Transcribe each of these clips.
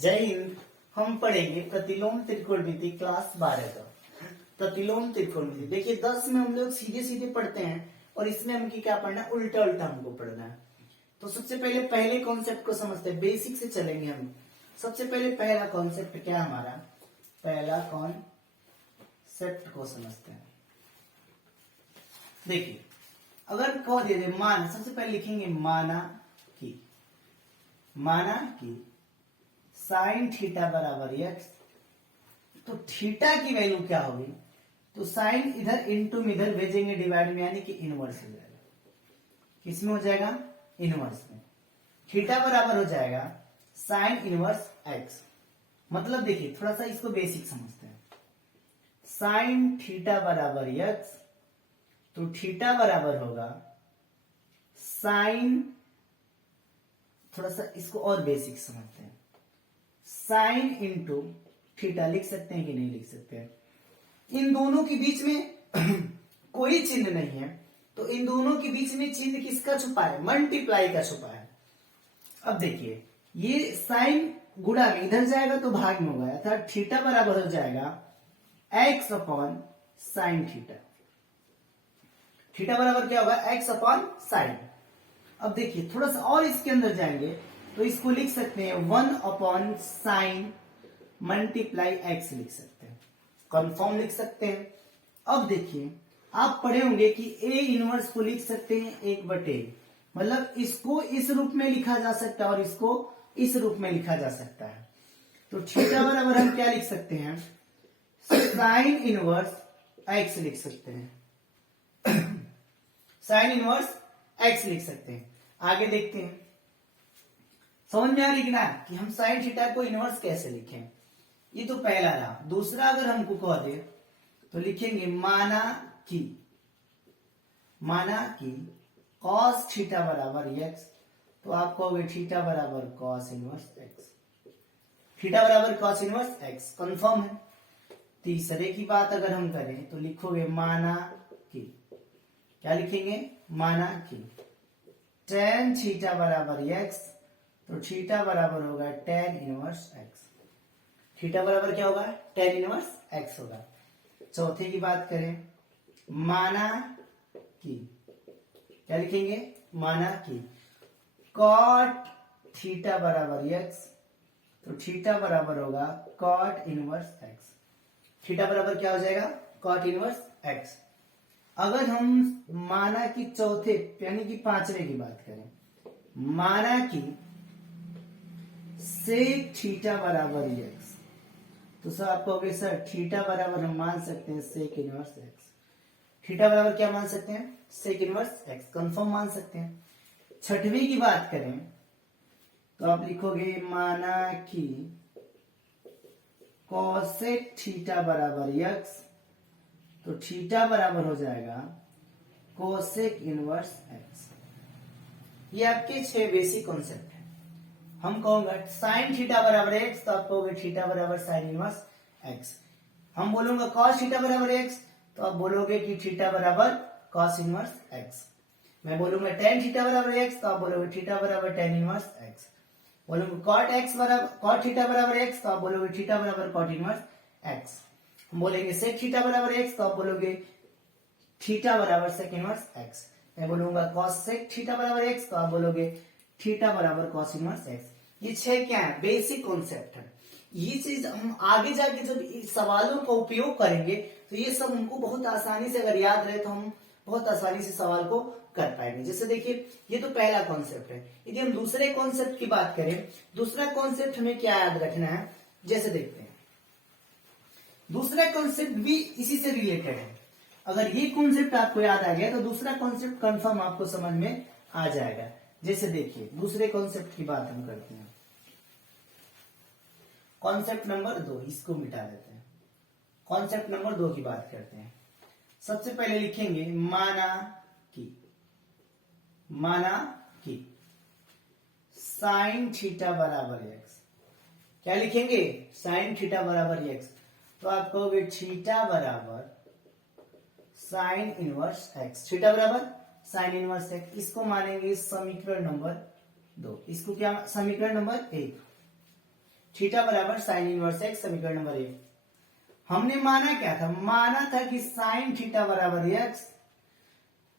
जय हिंद। हम पढ़ेंगे प्रतिलोम त्रिकोणमिति क्लास 12 का। प्रतिलोम त्रिकोणमिति देखिए 10 में हम लोग सीधे सीधे पढ़ते हैं और इसमें हमको क्या पढ़ना है, उल्टा उल्टा हमको पढ़ना है। तो सबसे पहले कॉन्सेप्ट को समझते हैं, बेसिक से चलेंगे हम। सबसे पहले पहला कॉन्सेप्ट क्या हमारा, पहला कॉन्सेप्ट को समझते हैं। देखिए अगर कह दे दे मान, सबसे पहले लिखेंगे माना कि साइन थीटा बराबर एक्स, तो थीटा की वैल्यू क्या होगी, तो साइन इधर इनटू में इधर भेजेंगे डिवाइड में, यानी कि इनवर्स हो जाएगा। किसमें हो जाएगा, इनवर्स में। थीटा बराबर हो जाएगा साइन इनवर्स एक्स। मतलब देखिए थोड़ा सा इसको बेसिक समझते हैं। साइन थीटा बराबर एक्स, तो थीटा बराबर होगा साइन, थोड़ा सा इसको और बेसिक समझते हैं, साइन इंटू थीटा लिख सकते हैं कि नहीं लिख सकते हैं। इन दोनों के बीच में कोई चिन्ह नहीं है, तो इन दोनों के बीच में चिन्ह किसका छुपा है, मल्टीप्लाई का छुपा है। अब देखिए ये साइन गुणा में इधर जाएगा तो भाग में होगा, अर्थात थीटा बराबर हो जाएगा x upon sine theta. Theta बराबर क्या होगा, एक्स अपॉन साइन। अब देखिए थोड़ा सा और इसके अंदर जाएंगे तो इसको लिख सकते हैं 1 अपॉन साइन मल्टीप्लाई एक्स लिख सकते हैं, कन्फर्म लिख सकते हैं। अब देखिए आप पढ़े होंगे कि ए इनवर्स को लिख सकते हैं 1/a, मतलब इसको इस रूप में लिखा जा सकता है और इसको इस रूप में लिखा जा सकता है। तो थीटा बराबर हम क्या लिख सकते हैं, साइन इनवर्स एक्स लिख सकते हैं साइन इनवर्स एक्स लिख सकते हैं। आगे देखते हैं, समझ में आ लिखना कि हम साइन थीटा को इनवर्स कैसे लिखें। ये तो पहला रहा। दूसरा अगर हमको कह दे तो लिखेंगे माना कि कॉस थीटा बराबर एक्स, तो आप कहोगे थीटा बराबर कॉस इनवर्स एक्स। थीटा बराबर कॉस इनवर्स एक्स कंफर्म है। तीसरे की बात अगर हम करें तो लिखोगे माना कि, क्या लिखेंगे, माना कि टेन थीटा बराबर एक्स, तो थीटा बराबर होगा टेन इनवर्स एक्स। थीटा बराबर क्या होगा, टेन इनवर्स एक्स होगा। चौथे की बात करें, माना कि, क्या लिखेंगे, माना कि कॉट थीटा बराबर एक्स, तो थीटा बराबर होगा कॉट इनवर्स एक्स। थीटा बराबर क्या हो जाएगा, कॉट इनवर्स एक्स। अगर हम माना कि चौथे यानी कि पांचवे की बात करें, माना कि सेक थीटा बराबर एक्स, तो सर आप कहोगे सर थीटा बराबर हम मान सकते हैं सेक इनवर्स एक्स। थीटा बराबर क्या मान सकते हैं, सेक इनवर्स एक्स, कंफर्म मान सकते हैं। छठवीं की बात करें तो आप लिखोगे माना कि कोसेक थीटा बराबर एक्स, तो थीटा बराबर हो जाएगा कोसेक इनवर्स एक्स। ये आपके 6 बेसिक कॉन्सेप्ट है। हम कहोगे साइन थीटा बराबर एक्स, तो आप कहोगे थीटा बराबर साइन इनवर्स एक्स। हम बोलूंगा कॉस थीटा बराबर एक्स, तो आप बोलोगे कि थीटा बराबर कॉस इनवर्स एक्स। मैं बोलूंगा टेन थीटा बराबर एक्स, तो आप बोलोगे थीटा बराबर टेन इनवर्स एक्स। बोलूंगा कॉट एक्स बराबर कॉट थीटा बराबर एक्स, तो आप बोलोगे थीटा बराबर कॉट इनवर्स एक्स। हम बोलेंगे सेक थीटा बराबर एक्स, तो आप बोलोगे थीटा बराबर सेक इनवर्स एक्स। मैं बोलूंगा कॉस सेक थीटा बराबर एक्स, तो आप बोलोगे थीटा बराबर कॉस इनवर्स एक्स। ये 6 क्या है, बेसिक कॉन्सेप्ट है। ये चीज हम आगे जाके जब इस सवालों का उपयोग करेंगे तो ये सब हमको बहुत आसानी से अगर याद रहे तो हम बहुत आसानी से सवाल को कर पाएंगे। जैसे देखिए ये तो पहला कॉन्सेप्ट है। यदि हम दूसरे कॉन्सेप्ट की बात करें, दूसरा कॉन्सेप्ट हमें क्या याद रखना है, जैसे देखते हैं दूसरा कॉन्सेप्ट भी इसी से रिलेटेड है। अगर ये कॉन्सेप्ट आपको याद आ गया तो दूसरा कॉन्सेप्ट कंफर्म आपको समझ में आ जाएगा। जैसे देखिए दूसरे कॉन्सेप्ट की बात हम करते हैं, कॉन्सेप्ट नंबर 2, इसको मिटा देते हैं। कॉन्सेप्ट नंबर 2 की बात करते हैं। सबसे पहले लिखेंगे माना कि साइन थीटा बराबर एक्स, क्या लिखेंगे, साइन थीटा बराबर एक्स, तो आप कहोगे थीटा बराबर साइन इनवर्स एक्स। थीटा बराबर साइन इनवर्स एक्स, इसको मानेंगे समीकरण नंबर 2। इसको क्या, समीकरण नंबर 1। थीटा बराबर साइन इनवर्स एक्स, समीकरण नंबर 1। हमने माना क्या था, माना था कि साइन थीटा बराबर एक्स,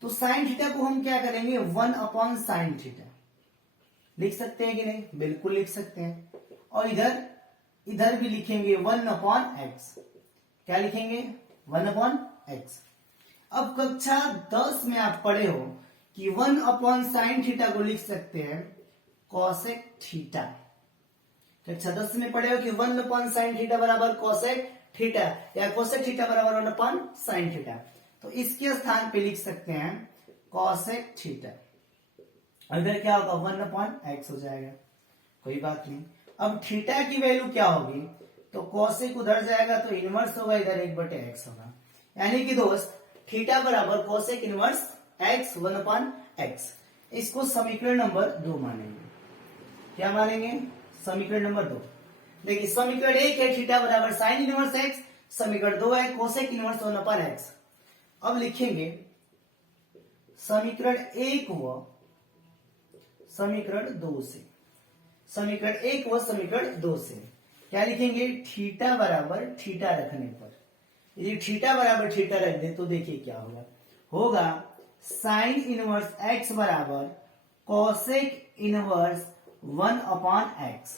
तो साइन थीटा को हम क्या करेंगे 1 अपॉन साइन थीटा लिख सकते हैं कि नहीं, बिल्कुल लिख सकते हैं। और इधर इधर भी लिखेंगे 1 अपॉन एक्स, क्या लिखेंगे 1 अपॉन एक्स। अब कक्षा 10 में आप पढ़े हो कि 1 अपॉन साइन थीटा को लिख सकते हैं कॉसेक थीटा। कक्षा 10 में पढ़े हो कि 1 अपॉन साइन थीटा बराबर कॉसेक थीटा, या कोसेक थीटा बराबर 1 अपॉन साइन थीटा, तो इसके स्थान पे लिख सकते हैं कॉसेक थीटा। इधर क्या होगा 1 अपॉन एक्स हो जाएगा, कोई बात नहीं। अब थीटा की वैल्यू क्या होगी, तो कॉसेक उधर जाएगा तो इनवर्स होगा, इधर 1/x होगा। यानी कि दोस्त थीटा बराबर cosec inverse x 1 upon x। इसको समीकरण नंबर 2 मानेंगे। क्या मानेंगे, समीकरण नंबर 2। देखिए समीकरण 1 है थीटा बराबर साइन इनवर्स x, समीकरण 2 है कोसेक इनवर्स 1 अपॉन x। अब लिखेंगे समीकरण 1 व समीकरण 2 से, समीकरण 1 व समीकरण 2 से क्या लिखेंगे, थीटा बराबर थीटा रखने पर, यदि थीटा बराबर थीटा रख दे तो देखिए क्या होगा, होगा साइन इनवर्स x बराबर कॉसेक इनवर्स 1 अपॉन x।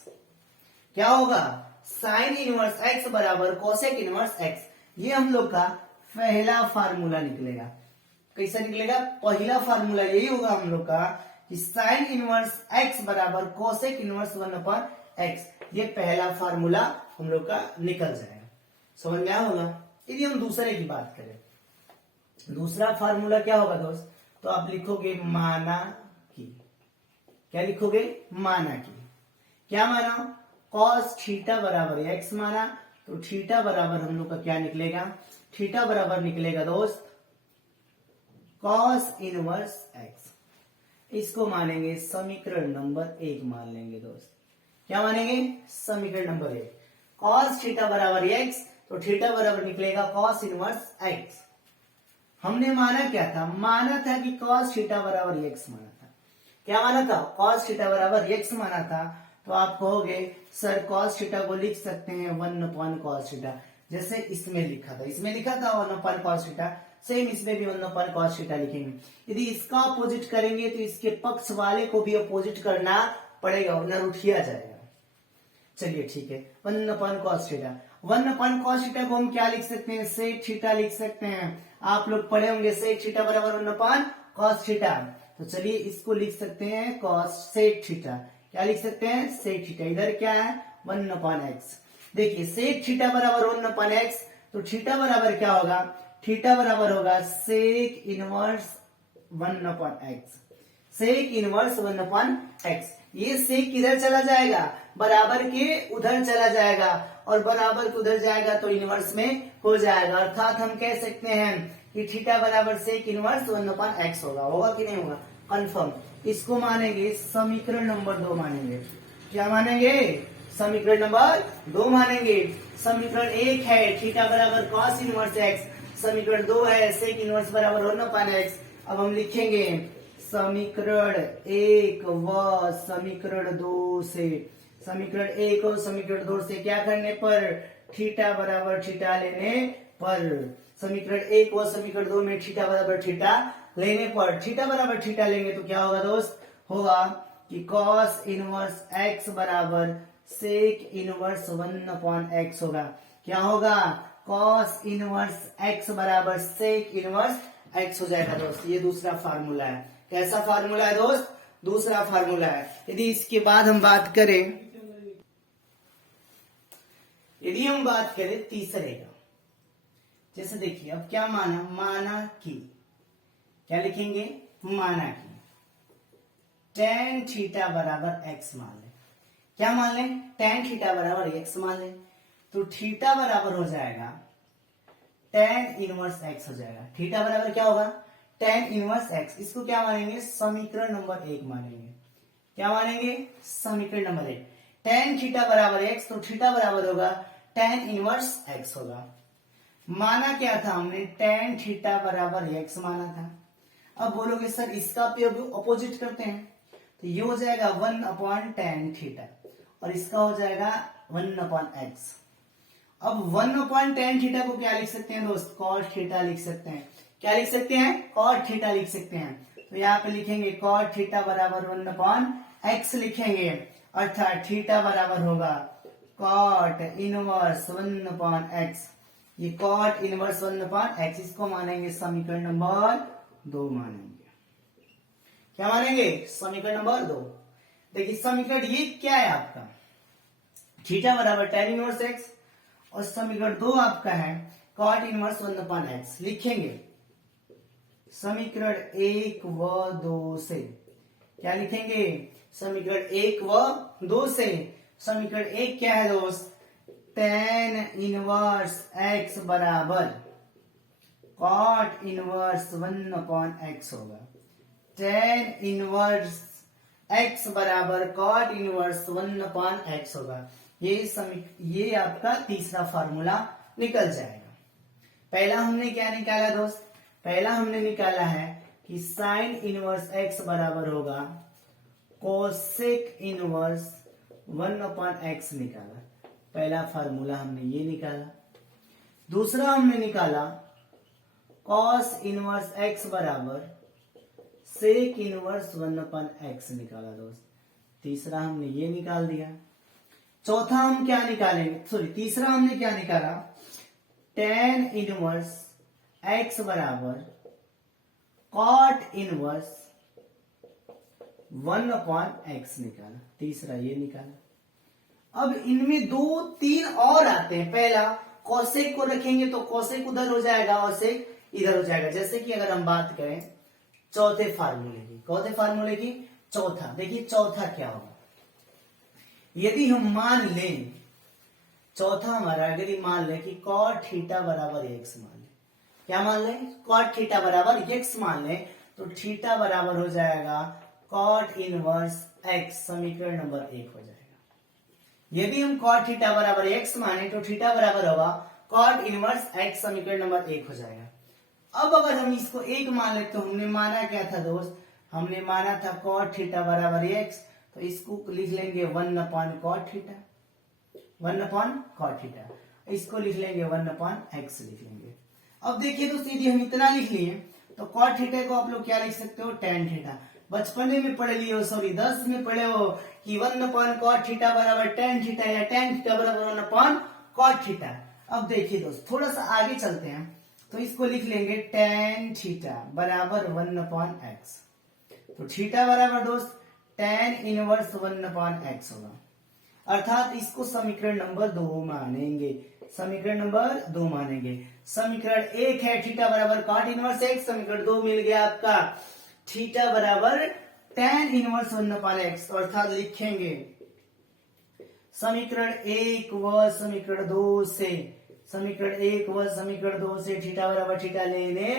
क्या होगा, साइन इनवर्स x बराबर कॉसेक इनवर्स x। ये हम लोग का पहला फार्मूला निकलेगा। कैसा निकलेगा, पहला फार्मूला यही होगा हम लोग का कि साइन इनवर्स x बराबर कॉसेक इनवर्स 1 अपॉन x। ये पहला फार्मूला हम लोग का निकल जाएगा, समझ में आया होगा। यदि हम दूसरे की बात करें, दूसरा फार्मूला क्या होगा दोस्त, तो आप लिखोगे माना की। क्या लिखोगे, माना की। क्या माना, कॉस थीटा बराबर एक्स माना, तो थीटा बराबर हम लोग का क्या निकलेगा, थीटा बराबर निकलेगा दोस्त कॉस इनवर्स एक्स। इसको मानेंगे समीकरण नंबर 1 मान लेंगे दोस्त। क्या मानेंगे, समीकरण नंबर 1। कॉस थीटा बराबर एक्स, तो थीटा बराबर निकलेगा कॉस इनवर्स एक्स। हमने माना क्या था, माना था कि कॉस थीटा बराबर एक्स माना था। क्या माना था, कॉस थीटा बराबर एक्स माना था। तो आप कहोगे सर कॉस थीटा को लिख सकते हैं 1 अपॉन कॉस थीटा, जैसे इसमें लिखा था, इसमें लिखा था 1 अपॉन कॉस थीटा, सेम इसमें भी 1 अपॉन कॉस थीटा लिखेंगे। यदि इसका अपोजिट करेंगे तो इसके पक्ष वाले को भी अपोजिट करना पड़ेगा, वरना उठिया जाएगा। चलिए ठीक है, 1 upon cos theta, 1 upon cos theta को हम क्या लिख सकते हैं, सेक थीटा लिख सकते हैं। आप लोग पढ़े होंगे सेक थीटा बराबर 1 अपॉन कॉस थीटा, तो चलिए इसको लिख सकते हैं कॉस सेक थीटा। क्या लिख सकते हैं, सेक थीटा। इधर क्या है 1 अपॉन एक्स। देखिए सेक थीटा बराबर 1 अपॉन एक्स, तो थीटा बराबर क्या होगा, थीटा बराबर होगा sec inverse 1 upon x, sec inverse 1 upon x. ये सेक किधर चला जाएगा, बराबर के उधर चला जाएगा, और बराबर के उधर जाएगा तो इनवर्स में हो जाएगा। अर्थात हम कह सकते हैं कि थीटा बराबर सेक इनवर्स 1 अपॉन एक्स होगा। होगा कि नहीं होगा, कंफर्म। इसको मानेंगे समीकरण नंबर 2 मानेंगे। क्या मानेंगे, समीकरण नंबर 2 मानेंगे। समीकरण 1 है थीटा बराबर कॉस इनवर्स एक्स, समीकरण 2 है सेक इनवर्स बराबर 1 अपॉन एक्स। अब हम लिखेंगे समीकरण 1 व समीकरण 2 से, समीकरण 1 और समीकरण 2 से क्या करने पर, थीटा बराबर थीटा लेने पर। समीकरण 1 व समीकरण 2 में थीटा बराबर थीटा लेने पर, थीटा बराबर थीटा लेंगे तो क्या होगा दोस्त, होगा कि कॉस इनवर्स एक्स बराबर सेक इनवर्स 1 अपॉन एक्स होगा। क्या होगा, कॉस इनवर्स एक्स बराबर सेक इनवर्स एक्स हो जाएगा दोस्त। ये दूसरा फार्मूला है। कैसा फार्मूला है दोस्त, दूसरा फार्मूला है। यदि इसके बाद हम बात करें, यदि हम बात करें तीसरे का, जैसे देखिए अब क्या माना, माना कि, क्या लिखेंगे, माना कि tan थीटा बराबर x मान लें। क्या मान लें, tan थीटा बराबर x मान लें, तो थीटा बराबर हो जाएगा tan इनवर्स x हो जाएगा। थीटा बराबर क्या होगा, tan इनवर्स x। इसको क्या मानेंगे, समीकरण नंबर 1 मानेंगे। क्या मानेंगे, समीकरण नंबर 1। tan थीटा बराबर x, तो थीटा बराबर होगा tan इनवर्स x होगा। माना क्या था हमने, tan थीटा बराबर x माना था। अब बोलोगे सर इसका अपोजिट करते हैं, तो ये हो जाएगा 1 अपॉन tan थीटा, और इसका हो जाएगा 1/x। अब 1/tan थीटा को क्या लिख सकते हैं दोस्त, cot थीटा लिख सकते हैं। क्या लिख सकते हैं, cot थीटा लिख सकते हैं। तो यहाँ पे लिखेंगे cot थीटा बराबर 1/x लिखेंगे, अर्थात थीटा बराबर होगा cot इनवर्स 1/x। ये cot इनवर्स 1/x, इसको मानेंगे समीकरण नंबर 2 मानेंगे। क्या मानेंगे, समीकरण नंबर 2। देखिए समीकरण ये क्या है आपका, थीटा बराबर tan इनवर्स x, और समीकरण 2 आपका है cot इनवर्स 1/x। लिखेंगे समीकरण 1 व 2 से, क्या लिखेंगे, समीकरण 1 व 2 से। समीकरण 1 क्या है दोस्त, tan इनवर्स x बराबर cot इनवर्स 1/x होगा। tan इनवर्स x बराबर cot इनवर्स 1/x होगा। ये आपका तीसरा फार्मूला निकल जाएगा। पहला हमने क्या निकाला दोस्त, पहला हमने निकाला है कि साइन इनवर्स x बराबर होगा कोसेक इनवर्स 1/x निकाला। पहला फार्मूला हमने ये निकाला। दूसरा हमने निकाला कॉस इनवर्स x बराबर सेक इनवर्स 1/x निकाला दोस्त। तीसरा हमने ये निकाल दिया। चौथा हम क्या निकालेंगे, सॉरी तीसरा हमने क्या निकाला, tan इनवर्स x बराबर cot इनवर्स 1/x निकाला। तीसरा ये निकाला। अब इनमें 2 3 और आते हैं। पहला कोसेक को रखेंगे तो कोसेक उधर हो जाएगा और सेक इधर हो जाएगा। जैसे कि अगर हम बात करें चौथे फार्मूले की, चौथा देखिए चौथा क्या होगा, यदि हम मान लें चौथा हमारा, यदि मान लें कि cot थीटा बराबर x मान लें, क्या मान लें, cot थीटा बराबर x मान लें, तो थीटा बराबर हो जाएगा cot इनवर्स x, समीकरण नंबर 1 हो जाएगा। यदि हम cot थीटा बराबर x माने तो थीटा बराबर होगा cot इनवर्स x, समीकरण नंबर 1 हो जाएगा। अब अगर हम इसको 1 मान ले तो हमने माना क्या था दोस्त, हमने माना था cot थीटा बराबर x, तो इसको लिख लेंगे 1/cot थीटा, 1/cot थीटा। इसको लिख लेंगे 1/x लिख लेंगे। अब देखिए दोस्त यदि हम इतना लिख लिए तो cot थीटा को आप लोग क्या लिख सकते हो, tan थीटा। बचपन में पढ़ लिए हो, सॉरी 10 में पढ़े हो कि 1/cot थीटा बराबर tan थीटा या tan थीटा बराबर 1/cot थीटा। अब देखिए दोस्त थोड़ा सा आगे चलते हैं तो इसको लिख लेंगे tan थीटा बराबर 1/x। तो थीटा बराबर दोस्त tan इनवर्स 1/x होगा, अर्थात इसको समीकरण नंबर 2 मानेंगे। समीकरण नंबर 2 मानेंगे। समीकरण 1 है थीटा बराबर cot इनवर्स x, समीकरण 2 मिल गया आपका थीटा बराबर tan इनवर्स 1/x, अर्थात लिखेंगे समीकरण 1 व समीकरण 2 से, समीकरण 1 व समीकरण 2 से थीटा बराबर थीटा लेने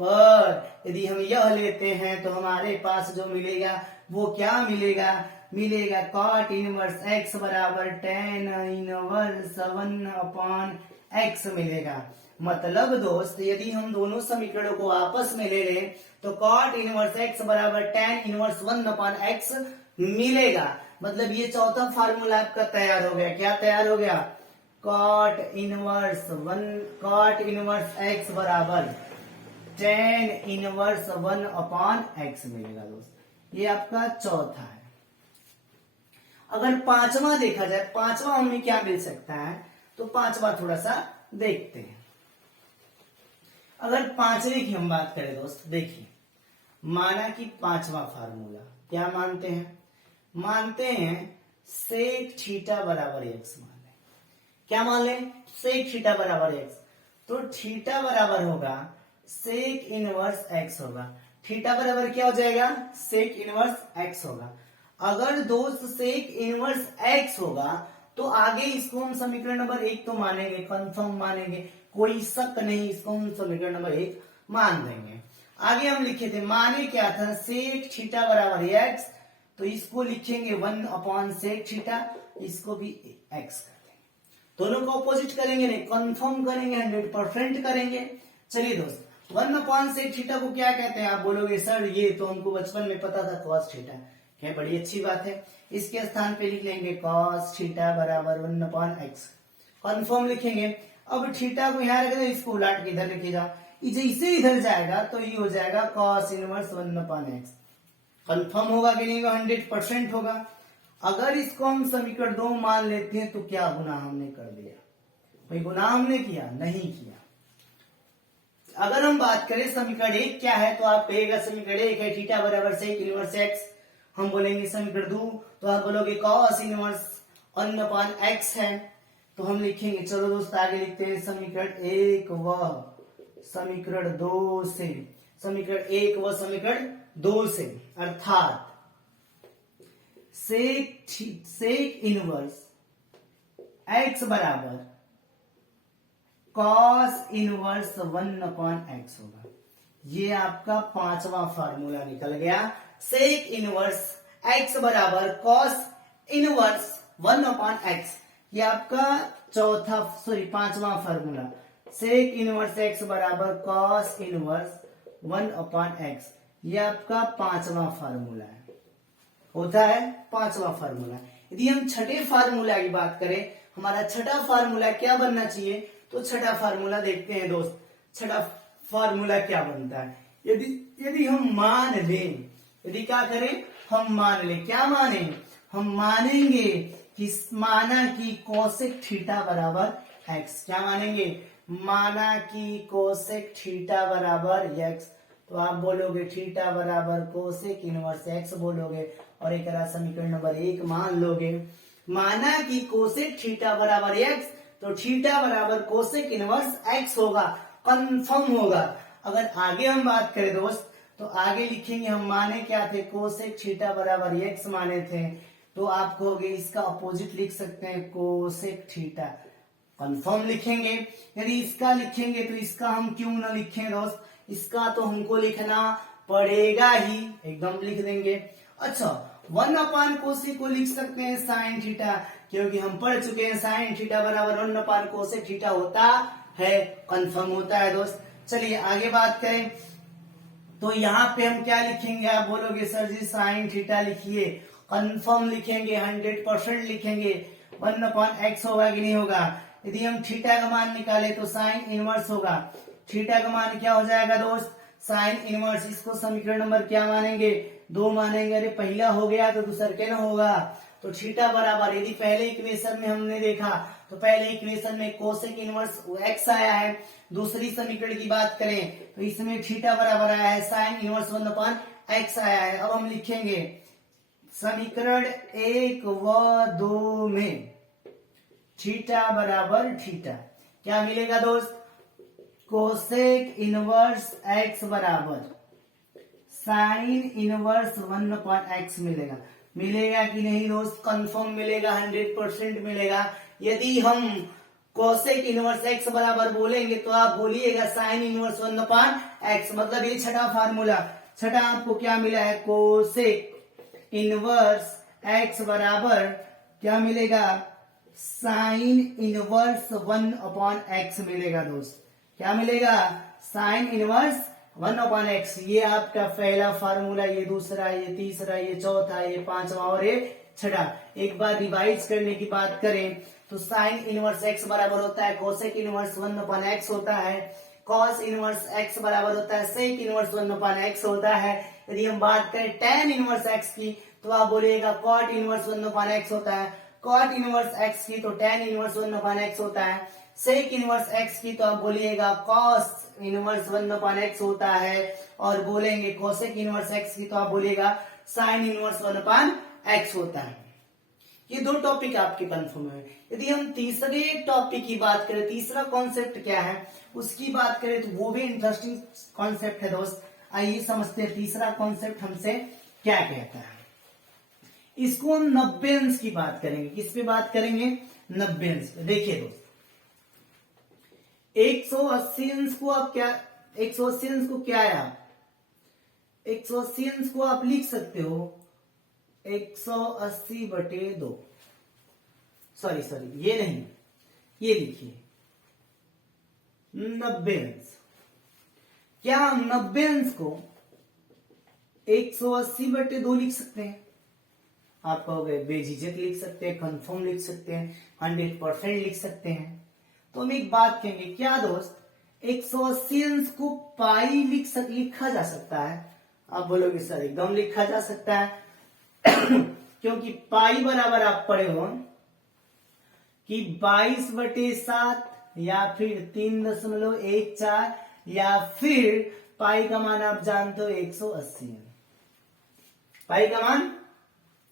पर यदि हम यह लेते हैं तो हमारे पास जो मिलेगा वो क्या मिलेगा, मिलेगा cot इनवर्स x बराबर tan इनवर्स 1/x मिलेगा। मतलब दोस्त यदि हम दोनों समीकरणों को आपस में ले लें तो cot इनवर्स x बराबर tan इनवर्स 1/x मिलेगा। मतलब ये चौथा फार्मूला आपका तैयार हो गया। क्या तैयार हो गया, cot इनवर्स x बराबर tan इनवर्स 1/x मिलेगा दोस्त। ये आपका चौथा है। अगर पांचवा देखा जाए, पांचवा हमें क्या मिल सकता है, तो पांचवा थोड़ा सा देखते हैं। अगर पांचवे की हम बात करें दोस्त, देखिए माना कि पांचवा फार्मूला क्या मानते हैं, मानते हैं सेक थीटा बराबर x मान लें। क्या मान लें, सेक थीटा बराबर x, तो थीटा बराबर होगा सेक इनवर्स x होगा। थीटा बराबर क्या हो जाएगा, सेक इनवर्स x होगा। अगर दोस्त सेक इनवर्स x होगा तो आगे इसको हम समीकरण नंबर 1 तो मानेंगे, कंफर्म मानेंगे, कोई शक नहीं, इसको हम समीकरण नंबर 1 मान देंगे। आगे हम लिखे थे, माने क्या था, सेक थीटा बराबर x, तो इसको लिखेंगे 1/सेक थीटा, इसको भी x कर देंगे। दोनों को अपोजिट करेंगे नहीं, कंफर्म करेंगे, 100% करेंगे। चलिए दोस्त 1/सेक थीटा को क्या कहते हैं, आप बोलोगे सर ये तो हमको बचपन में पता था cos थीटा। है, बड़ी अच्छी बात है। इसके स्थान पे लिख लेंगे cos थीटा बराबर 1/x, कन्फर्म लिखेंगे। अब थीटा को यहाँ रखें, इसको उलट के इधर लेके जाओ, जैसे इधर जाएगा तो ये हो जाएगा cos इनवर्स 1/x। कंफर्म होगा कि नहीं? 100% होगा। अगर इसको हम समीकरण 2 मान लेते हैं तो क्या गुनाह हमने कर दिया? भाई गुनाह हमने किया? नहीं किया। अगर हम बात करें समीकरण 1 क्या है, तो आप कहेगा समीकरण 1 है थीटा बराबर सेक इनवर्स x। हम बोलेंगे समीकरण 2, तो आप बोलोगे cos इनवर्स 1/x है। तो हम लिखेंगे, चलो दोस्त आगे लिखते हैं समीकरण 1 व समीकरण 2 से, समीकरण 1 व समीकरण 2 से, अर्थात सेक इनवर्स x बराबर cos इनवर्स 1/x होगा। ये आपका 5वां फार्मूला निकल गया। सेक इनवर्स x बराबर cos इनवर्स 1/x, ये आपका 5वां फार्मूला। सेक इनवर्स x बराबर cos इनवर्स 1/x, ये आपका 5वां फार्मूला है, होता है 5वां फार्मूला। यदि हम छठे फार्मूला की बात करें, हमारा छठा फार्मूला क्या बनना चाहिए, तो छठा फार्मूला देखते हैं दोस्त। छठा फार्मूला क्या बनता है? यदि हम मान लें, यदि क्या करें, हम मान लें, क्या माने? हम मानेंगे कि माना कि कोसेक थीटा बराबर x, क्या मानेंगे? माना कि कोसेक थीटा बराबर x, तो आप बोलोगे थीटा बराबर कोसेक इनवर्स x बोलोगे, और एक समीकरण नंबर 1 मान लोगे। माना कि कोसेक थीटा बराबर x, तो थीटा बराबर कोसेक इनवर्स x होगा, कंफर्म होगा। अगर आगे हम बात करें दोस्त, तो आगे लिखेंगे, हम माने क्या थे, कोसेक थीटा बराबर x माने थे, तो आप कहोगे इसका अपोजिट लिख सकते हैं कोसेक थीटा, कंफर्म लिखेंगे। यदि इसका लिखेंगे तो इसका हम क्यों ना लिखें दोस्त, इसका तो हमको लिखना पड़ेगा ही, एकदम लिख देंगे। अच्छा, 1/कोसेक को लिख सकते हैं साइन थीटा, क्योंकि हम पढ़ चुके हैं साइन थीटा बराबर 1/कोसेक थीटा होता है, कंफर्म होता है दोस्त। चलिए आगे बात करें, तो यहाँ पे हम क्या लिखेंगे? आप बोलोगे सर जी साइन थीटा लिखिए, कंफर्म लिखेंगे, 100% लिखेंगे। 1/x होगा कि नहीं होगा? यदि हम थीटा का मान निकाले तो साइन इनवर्स होगा। थीटा का मान क्या हो जाएगा दोस्त? Sine inverse. इसको समीकरण नंबर क्या मानेंगे? 2 मानेंगे। अरे पहला हो गया तो दूसरा क्या ना होगा? तो थीटा बराबर, यदि पहले इक्वेशन में हमने देखा तो पहले इक्वेशन में कोसेक इनवर्स x आया है। दूसरी समीकरण की बात करें तो इसमें थीटा बराबर आया है साइन इनवर्स 1/x आया है। अब हम लिखेंगे समीकरण 1 व 2 में थीटा बराबर थीटा, क्या मिलेगा दोस्त? कोसेक इनवर्स x बराबर साइन इनवर्स 1/x मिलेगा। मिलेगा कि नहीं दोस्त? कंफर्म मिलेगा, 100% मिलेगा। यदि हम कोसेक इनवर्स x बराबर बोलेंगे तो आप बोलिएगा साइन इनवर्स 1/x, मतलब ये छठा फार्मूला। छठा आपको क्या मिला है? कोसेक इनवर्स x बराबर क्या मिलेगा? साइन इनवर्स 1/x मिलेगा दोस्त। क्या मिलेगा? Sine inverse 1/x। ये आपका पहला फार्मूला, ये दूसरा, ये तीसरा, ये चौथा, ये 5वां और ये छठा। एक बार रिवाइज करने की बात करें तो साइन इनवर्स x बराबर होता है कोसेक इनवर्स 1/x होता है। कॉस इनवर्स x बराबर होता है सेक इनवर्स 1/x होता है। यदि हम बात करें tan इनवर्स x की तो आप बोलिएगा कॉट इनवर्स 1/x होता है। कॉट इनवर्स x की तो tan इनवर्स 1/x होता है। सेक इनवर्स x की तो आप बोलिएगा कॉस इनवर्स 1/x होता है। और बोलेंगे कोसेक इनवर्स x की तो आप बोलिएगा साइन इनवर्स 1/x होता है। ये 2 टॉपिक आपके कंफर्म है। यदि हम तीसरे टॉपिक की बात करें, तीसरा कॉन्सेप्ट क्या है उसकी बात करें तो वो भी इंटरेस्टिंग कॉन्सेप्ट है दोस्त। आइए समझते हैं तीसरा कॉन्सेप्ट हमसे क्या कहता है। इसको हम 90 अंश की बात करेंगे। किस पे बात करेंगे? 90 अंश पे। देखिए दोस्त, 180 अंश को आप क्या, 180 अंश को क्या है, 180 अंश को आप लिख सकते हो 180/2। सॉरी ये नहीं, ये लिखिए 90 अंश। क्या हम 90 अंश को 180/2 लिख सकते हैं? आप कहोगे बेझिझक लिख सकते हैं, कंफर्म लिख सकते हैं, 100% लिख सकते हैं। तो हम एक बात कहेंगे, क्या दोस्त 180 अंश को पाई लिखा जा सकता है? आप बोलोगे सर एकदम लिखा जा सकता है क्योंकि पाई बराबर आप पढ़े हो कि 22/7 या फिर 3.14 या फिर पाई का मान आप जानते हो 180 है। पाई का मान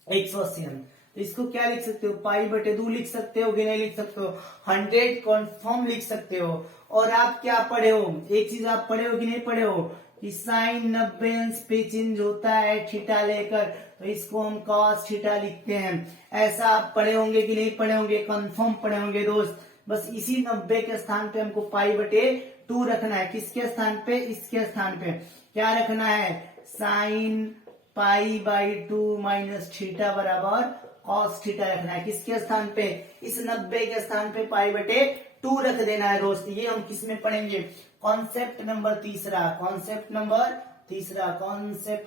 180 है। तो इसको क्या लिख सकते हो? पाई/2 लिख सकते हो कि नहीं लिख सकते हो? 100 कन्फर्म लिख सकते हो। और आप क्या पढ़े हो, एक चीज आप पढ़े हो कि नहीं पढ़े हो कि साइन 90 अंश पे चेंज होता है थीटा लेकर, तो इसको हम cos थीटा लिखते हैं। ऐसा आप पढ़े होंगे कि नहीं पढ़े होंगे? कंफर्म पढ़े होंगे दोस्त। बस इसी 90 के स्थान पे हमको पाई/2 रखना है। किसके स्थान पे? इसके स्थान पे क्या रखना है? साइन पाई/2 माइनस थीटा बराबर cos थीटा रखना है। किसके स्थान पे? इस 90 के स्थान पे पाई/2 रख देना है दोस्त। ये हम किस में पढ़ेंगे? कॉन्सेप्ट नंबर तीसरा। कॉन्सेप्ट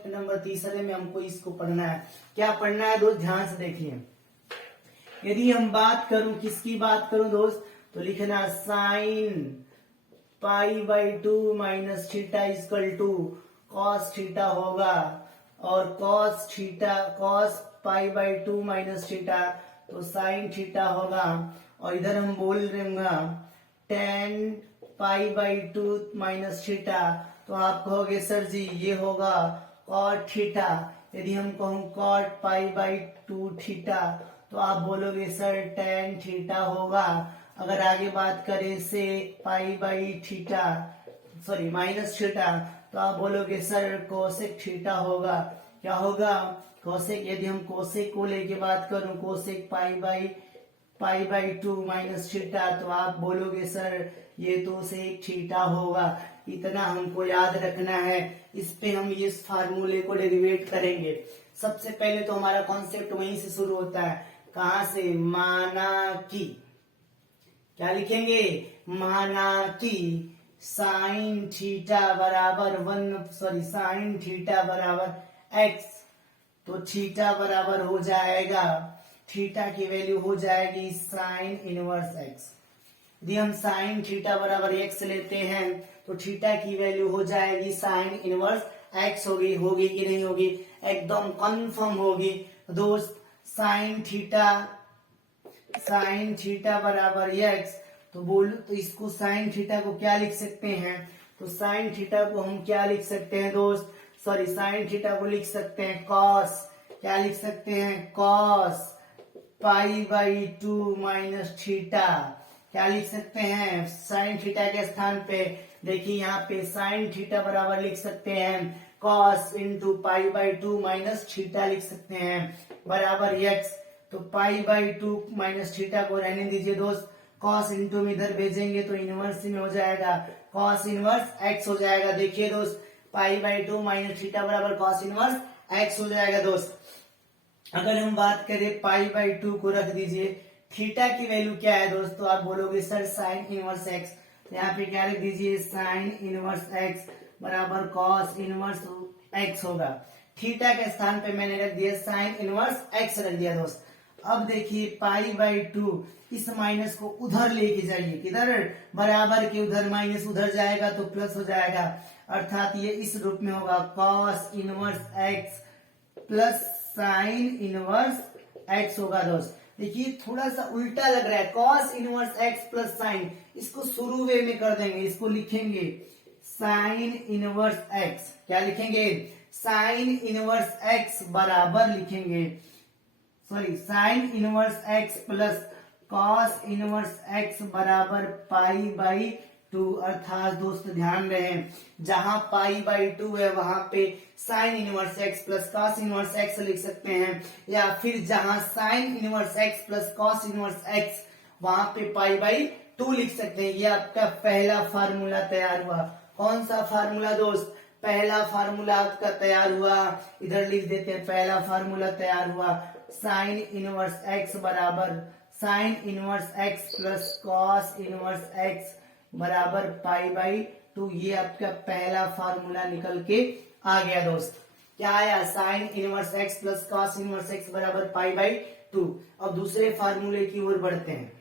नंबर तीसरे में हमको इसको पढ़ना है। क्या पढ़ना है दोस्त? ध्यान से देखिए। यदि हम बात करूं, किसकी बात करूं दोस्त, तो लिखना साइन पाई/2 minus theta equal to cos theta होगा, और cos पाई/2 माइनस थीटा तो साइन थीटा होगा, और इधर हम बोल रहे होंगे tan पाई/2 माइनस थीटा, तो आप कहोगे सर जी ये होगा cot थीटा। यदि हम कहूं cot पाई/2 थीटा तो आप बोलोगे सर tan थीटा होगा। अगर आगे बात करें से पाई/थीटा सॉरी माइनस थीटा तो आप बोलोगे सर कोसेक थीटा होगा। क्या होगा? कोसेक। यदि हम कोसेक को लेके बात करूं, कोसेक पाई/2 माइनस थीटा, तो आप बोलोगे सर ये तो सेक थीटा होगा। इतना हमको याद रखना है। इस पे हम इस फार्मूले को डेरिवेट करेंगे। सबसे पहले तो हमारा कॉन्सेप्ट वहीं से शुरू होता है। कहां से? माना कि, क्या लिखेंगे? माना कि साइन थीटा बराबर साइन थीटा बराबर x, तो थीटा बराबर हो जाएगा, थीटा की वैल्यू हो जाएगी साइन इनवर्स x। यदि हम साइन थीटा बराबर x लेते हैं तो थीटा की वैल्यू हो जाएगी साइन इनवर्स x। होगी कि नहीं होगी? एकदम कंफर्म होगी दोस्त। साइन थीटा बराबर x, तो बोलो तो इसको साइन थीटा को क्या लिख सकते हैं? तो साइन थीटा को हम क्या लिख सकते हैं दोस्त? साइन थीटा को लिख सकते हैं cos। क्या लिख सकते हैं? cos पाई/2 माइनस थीटा। क्या लिख सकते हैं? साइन थीटा के स्थान पे देखिए यहाँ पे साइन थीटा बराबर लिख सकते हैं cos इंटू पाई/2 माइनस थीटा लिख सकते हैं बराबर x। तो पाई/2 माइनस थीटा को रहने दीजिए दोस्त। cos इंटू में इधर भेजेंगे तो इनवर्स में हो जाएगा, cos इनवर्स x हो जाएगा। देखिए दोस्त पाई/2 माइनस थीटा बराबर cos इनवर्स x हो जाएगा दोस्त। अगर हम बात करें पाई/2 को रख दीजिए, थीटा की वैल्यू क्या है दोस्तों? आप बोलोगे सर साइन इनवर्स x, तो यहाँ पे क्या लिख दीजिए? साइन इनवर्स x बराबर cos इनवर्स x होगा। थीटा के स्थान पे मैंने रख दिया साइन इनवर्स x रख दिया दोस्त। अब देखिए पाई/2 इस माइनस को उधर लेके जाइए, किधर? बराबर के उधर, माइनस उधर जाएगा तो प्लस हो जाएगा, अर्थात ये इस रूप में होगा cos inverse x plus sine inverse x होगा दोस्त। देखिए थोड़ा सा उल्टा लग रहा है, cos inverse x plus sign, इसको शुरू वे में कर देंगे, इसको लिखेंगे साइन इनवर्स x। क्या लिखेंगे? साइन इनवर्स x बराबर लिखेंगे sine inverse x plus cos inverse x बराबर पाई/2। अर्थात दोस्त ध्यान रहे, जहां पाई/2 है वहां पे sine inverse x plus cos inverse x लिख सकते हैं, या फिर जहां sine inverse x plus cos inverse x वहां पे पाई/2 लिख सकते हैं। ये आपका पहला फार्मूला तैयार हुआ। कौन सा फार्मूला दोस्त? पहला फार्मूला आपका तैयार हुआ। इधर लिख देते हैं, पहला फार्मूला तैयार हुआ साइन इनवर्स x बराबर sine inverse x plus cos inverse x बराबर पाई/2। ये आपका पहला फार्मूला निकल के आ गया दोस्त। क्या आया, sign inverse x plus cos inverse x बराबर पाई बाई 2। अब दूसरे फार्मूले की ओर बढ़ते हैं,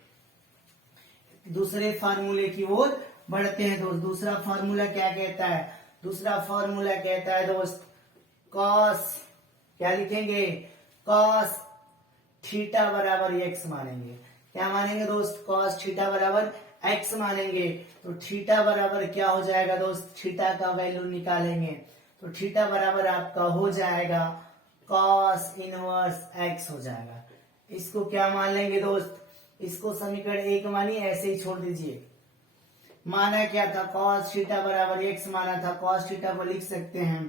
दूसरे फार्मूले की ओर बढ़ते हैं दोस्त। दूसरा फार्मूला क्या कहता है, दूसरा फार्मूला कहता है दोस्त कॉस, क्या लिखेंगे, कॉस थीटा बराबर एक्स मानेंगे। क्या मानेंगे दोस्त, कॉस थीटा बराबर एक्स मानेंगे। तो थीटा बराबर क्या हो जाएगा दोस्त, थीटा का वैल्यू निकालेंगे तो थीटा बराबर आपका हो जाएगा कॉस इनवर्स एक्स हो जाएगा। इसको क्या मान लेंगे दोस्त, इसको समीकरण 1 मानिए, ऐसे ही छोड़ दीजिए। माना क्या था, कॉस थीटा बराबर एक्स माना था। कॉस थीटा को लिख सकते हैं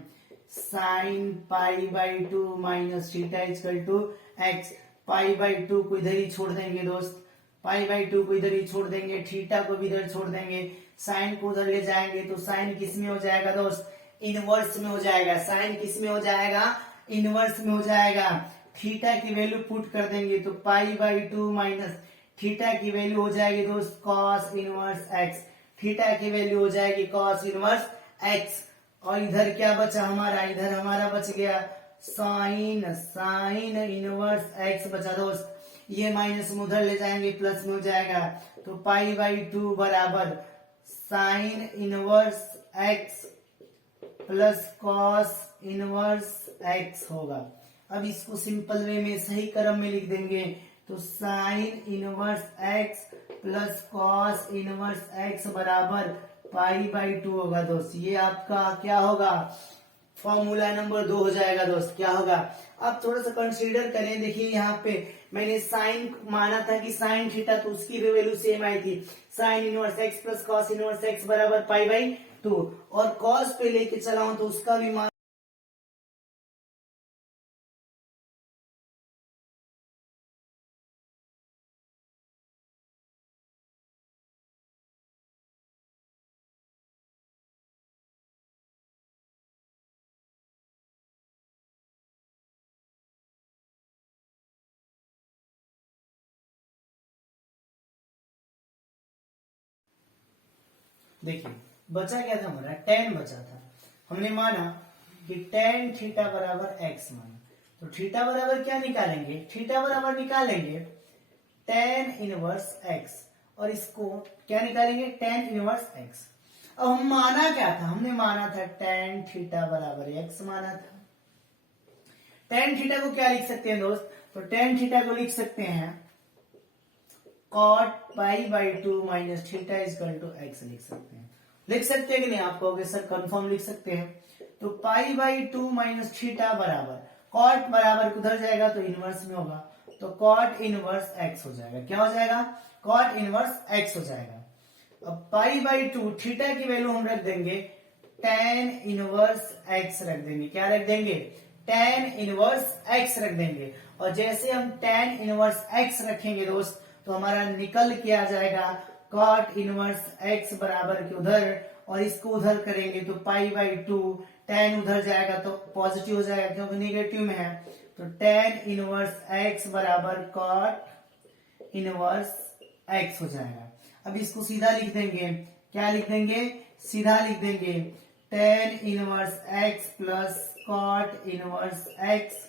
sine pi by 2 minus theta equal to x. Pi by 2 को इधर ही छोड़ देंगे दोस्त, पाई बाई 2 को इधर ही छोड़ देंगे, थीटा को भी इधर छोड़ देंगे, साइन को उधर ले जाएंगे तो साइन किस में हो जाएगा दोस्त, इनवर्स में हो जाएगा। साइन किस में हो जाएगा, इनवर्स में हो जाएगा। थीटा की वैल्यू पुट कर देंगे तो पाई बाई 2 माइनस थीटा की वैल्यू हो जाएगी दोस्त कॉस इनवर्स एक्स। थीटा की वैल्यू हो जाएगी कॉस इनवर्स एक्स। और इधर क्या बचा हमारा, इधर हमारा बच गया साइन, साइन इनवर्स एक्स बचा दोस्त। ये माइनस में उधर ले जाएंगे प्लस में हो जाएगा तो पाई बाई 2 बराबर sign inverse x plus cos inverse x होगा। अब इसको सिंपल वे में सही क्रम में लिख देंगे तो sign inverse x plus cos inverse x बराबर पाई बाई 2 होगा दोस्त। ये आपका क्या होगा, फॉर्मूला नंबर 2 हो जाएगा दोस्त। क्या होगा, अब थोड़ा सा कंसीडर करें। देखिए यहाँ पे मैंने साइन माना था कि साइन थीटा, तो उसकी भी वैल्यू सेम आई थी, sign inverse x plus cos inverse x बराबर पाई बाई 2। और कॉस पे लेके चला हूं तो उसका भी मान देखिए बचा क्या था हमारा, टेन बचा था। हमने माना कि टेन थीटा बराबर एक्स माना, तो थीटा बराबर क्या निकालेंगे, थीटा बराबर निकालेंगे टेन इनवर्स एक्स, और इसको क्या निकालेंगे, टेन इनवर्स एक्स। अब हम माना क्या था, हमने माना था टेन थीटा बराबर एक्स माना था। टेन थीटा को क्या लिख सकते हैं दोस्त, तो टेन थीटा को लिख सकते हैं cot pi by 2 minus theta equal to x लिख सकते हैं। लिख सकते हैं कि नहीं, आप कहोगे सर कंफर्म लिख सकते हैं। तो पाई बाई 2 माइनस थीटा बराबर कॉट बराबर उधर जाएगा तो इनवर्स में होगा, तो कॉट इनवर्स एक्स हो जाएगा। क्या हो जाएगा, कॉट इनवर्स एक्स हो जाएगा। अब पाई बाई 2 थीटा की वैल्यू हम रख देंगे टेन इनवर्स एक्स रख देंगे। क्या रख देंगे, टेन इनवर्स एक्स रख देंगे। और जैसे हम टेन इनवर्स एक्स रखेंगे दोस्त तो हमारा निकल के आ जाएगा कॉट इनवर्स एक्स बराबर के उधर, और इसको उधर करेंगे तो पाई बाई 2, टेन उधर जाएगा तो पॉजिटिव हो जाएगा क्योंकि निगेटिव में है, तो टेन इनवर्स एक्स बराबर कॉट इनवर्स एक्स हो जाएगा। अब इसको सीधा लिख देंगे, क्या लिख देंगे, सीधा लिख देंगे tan inverse x plus cot inverse x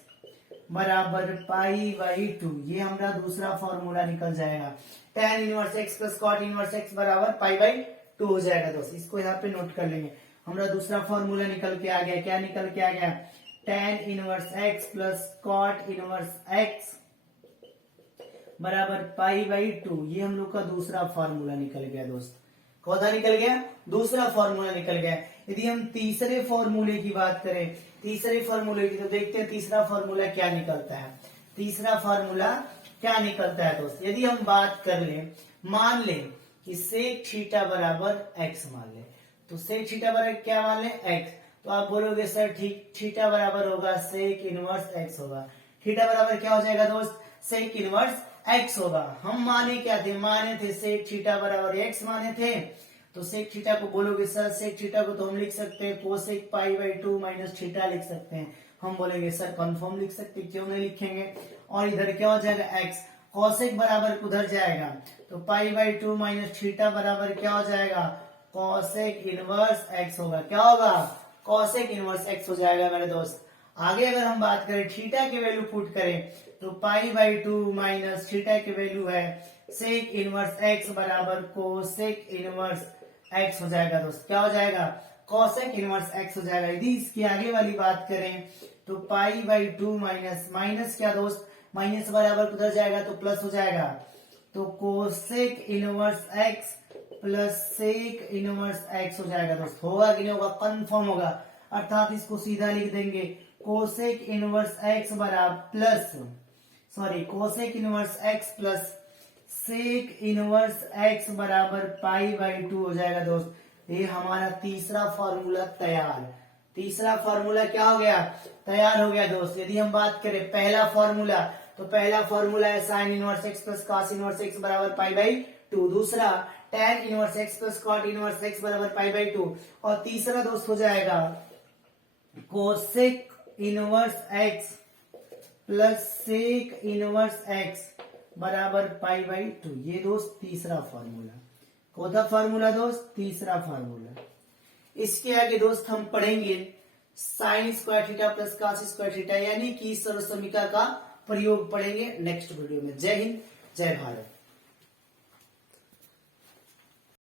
बराबर पाई बाई 2। ये हमारा दूसरा फॉर्मूला निकल जाएगा, tan inverse x plus cot inverse x बराबर पाई बाई 2 हो जाएगा दोस्त। इसको यहाँ पे नोट कर लेंगे, हमारा दूसरा फॉर्मूला निकल के आ गया। क्या निकल के आ गया, tan inverse x plus cot inverse x बराबर पाई बाई 2। ये हम लोग का दूसरा फॉर्मूला निकल गया दोस्त। कौन सा निकल गया, दूसरा फॉर्मूला निकल गया। यदि हम तीसरे फॉर्मूले की बात करें, तीसरे फॉर्मूले की, तो देखते हैं तीसरा फॉर्मूला क्या निकलता है। तीसरा फॉर्मूला क्या निकलता है दोस्त, यदि हम बात कर ले, मान ले कि सेक थीटा बराबर एक्स मान ले, तो सेक थीटा बराबर क्या मान ले, एक्स। तो आप बोलोगे सर ठीक, थीटा बराबर होगा सेक इनवर्स एक्स होगा। थीटा बराबर क्या हो जाएगा दोस्त, सेक इनवर्स एक्स होगा। हम माने क्या थे, माने थे सेक थीटा बराबर एक्स माने थे, तो सेक थीटा को बोलोगे सर सेक थीटा को तो हम लिख सकते हैं cosec pi by 2 minus theta लिख सकते हैं। हम बोलेंगे सर कंफर्म लिख सकते, क्यों नहीं लिखेंगे। और इधर क्या हो जाएगा एक्स, कोसेक बराबर उधर जाएगा तो पाई बाई 2 माइनस थीटा बराबर क्या हो जाएगा, कोसेक इनवर्स एक्स होगा। क्या होगा, कोसेक इनवर्स एक्स हो जाएगा मेरे दोस्त। आगे अगर हम बात करें थीटा की वैल्यू पुट करें तो π/2 माइनस थीटा की वैल्यू है सेक इनवर्स एक्स बराबर कोसेक इनवर्स एक्स हो जाएगा दोस्त। क्या हो जाएगा? कोसेक इनवर्स एक्स हो जाएगा। यदि इसकी आगे वाली बात करें तो π/2 माइनस माइनस क्या दोस्त, माइनस बराबर उधर जाएगा तो प्लस हो जाएगा, तो cosec inverse x plus sec inverse x हो जाएगा दोस्त। होगा कि नहीं होगा? कंफर्म होगा। अर्थात इसको सीधा लिख देंगे कोसेक इनवर्स एक्स बराबर plus cosec inverse x plus sec inverse x बराबर π/2 हो जाएगा दोस्त। ये हमारा तीसरा फॉर्मूला तैयार। तीसरा फॉर्मूला क्या हो गया? तैयार हो गया दोस्त। यदि हम बात करें पहला फॉर्मूला, तो पहला फॉर्मूला है sine inverse x plus cos inverse x बराबर π/2। दूसरा tan inverse x plus cot inverse x बराबर π/2। और तीसरा दोस्त हो जाएगा cosec inverse x plus sec inverse x बराबर π/2। ये दोस्त तीसरा फॉर्मूला। कौन सा फॉर्मूला दोस्त? तीसरा फॉर्मूला। इसके आगे दोस्त हम पढ़ेंगे sine square theta plus cos square theta, यानी कि सर्व समीकरण का प्रयोग पढ़ेंगे नेक्स्ट वीडियो में। जय हिंद, जय भारत।